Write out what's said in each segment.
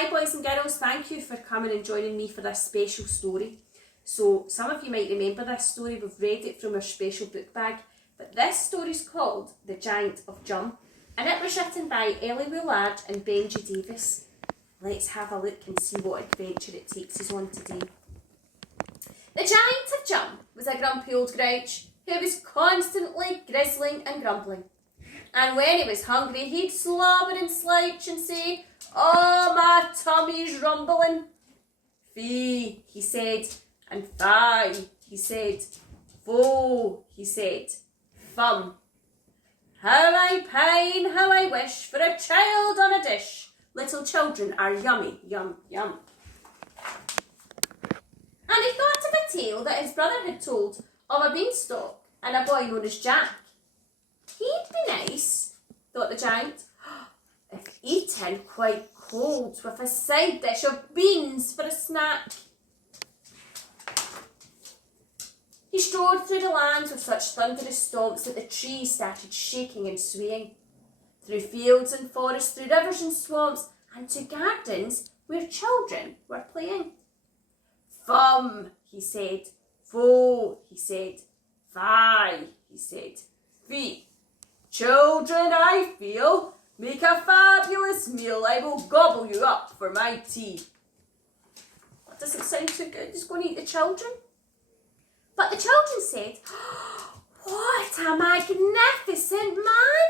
Hi boys and girls, thank you for coming and joining me for this special story. So some of you might remember this story, we've read it from our special book bag, but this story is called The Giant Jum, and it was written by Ellie Willard and Benji Davis. Let's have a look and see what adventure it takes us on today. The Giant Jum was a grumpy old grouch who was constantly grizzling and grumbling. And when he was hungry, he'd slobber and slouch and say, "Oh, my tummy's rumbling." "Fee," he said, and "Fie," he said. "Foh," he said. "Fum. How I pine, how I wish for a child on a dish. Little children are yummy, yum, yum." And he thought of a tale that his brother had told of a beanstalk and a boy known as Jack. He'd be nice, thought the giant, if eaten quite cold with a side dish of beans for a snack. He strode through the land with such thunderous stomps that the trees started shaking and swaying. Through fields and forests, through rivers and swamps, and to gardens where children were playing. "Fum," he said. "Foh," he said. "Fie," he said. "Fee. Children, I feel, make a fabulous meal. I will gobble you up for my tea." That doesn't sound too good. He's going to eat the children. But the children said, "What a magnificent man!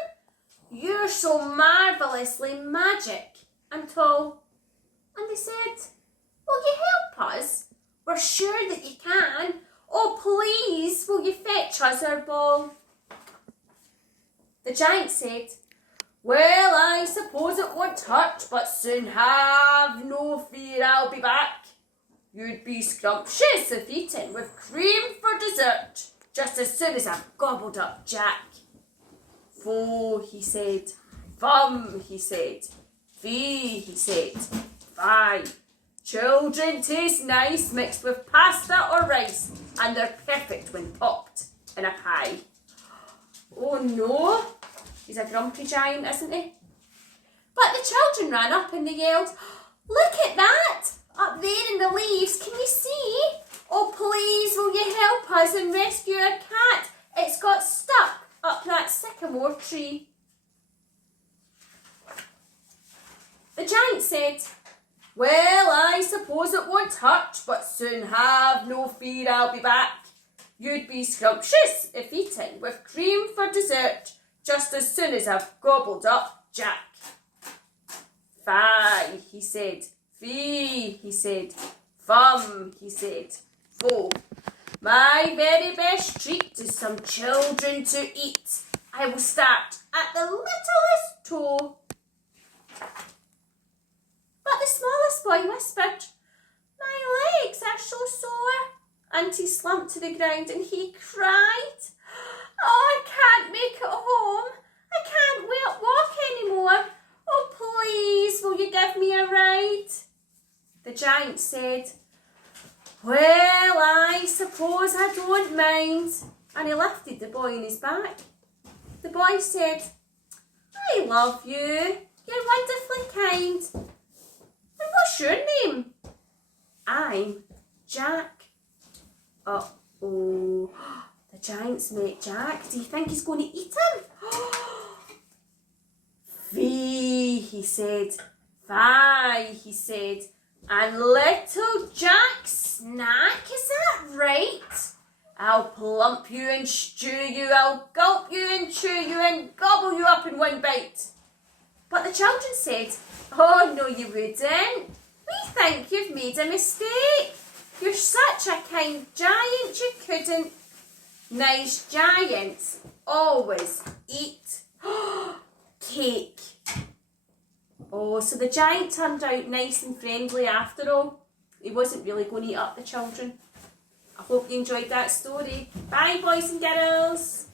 You're so marvellously magic and tall." And they said, "Will you help us? We're sure that you can. Oh, please, will you fetch us our ball?" The giant said, "Well, I suppose it won't hurt, but soon have no fear, I'll be back. You'd be scrumptious if eaten with cream for dessert, just as soon as I've gobbled up Jack." "Foh," he said. "Fum," he said. "Fee," he said. "Fie. Children taste nice mixed with pasta or rice, and they're perfect when popped in a pie." Oh no, he's a grumpy giant, isn't he? But the children ran up and they yelled, "Look at that! Up there in the leaves, can you see? Oh, please, will you help us and rescue our cat? It's got stuck up that sycamore tree." The giant said, "Well, I suppose it won't hurt, but soon have no fear, I'll be back. You'd be scrumptious if eaten with cream for dessert, just as soon as I've gobbled up Jack." "Fie," he said. "Fee," he said. "Fum," he said. "Foh. My very best treat is some children to eat. I will start at the littlest toe." But the smallest boy whispered, "My legs are so sore," and he slumped to the ground and he cried, "Oh, I can't make it home. I can't walk anymore. Oh, please, will you give me a ride?" The giant said, "Well, I suppose I don't mind," and he lifted the boy on his back. The boy said, "I love you. You're wonderfully kind. And what's your name?" "I'm Jack." Uh-oh, the giant's met Jack. Do you think he's going to eat him? "Fee," he said. "Fie," he said. "And little Jack's snack, is that right? I'll plump you and stew you, I'll gulp you and chew you and gobble you up in one bite." But the children said, "Oh, no you wouldn't. We think you've made a mistake. You're such a kind giant, you couldn't. Nice giants always eat cake." Oh, so the giant turned out nice and friendly after all. He wasn't really going to eat up the children. I hope you enjoyed that story. Bye, boys and girls.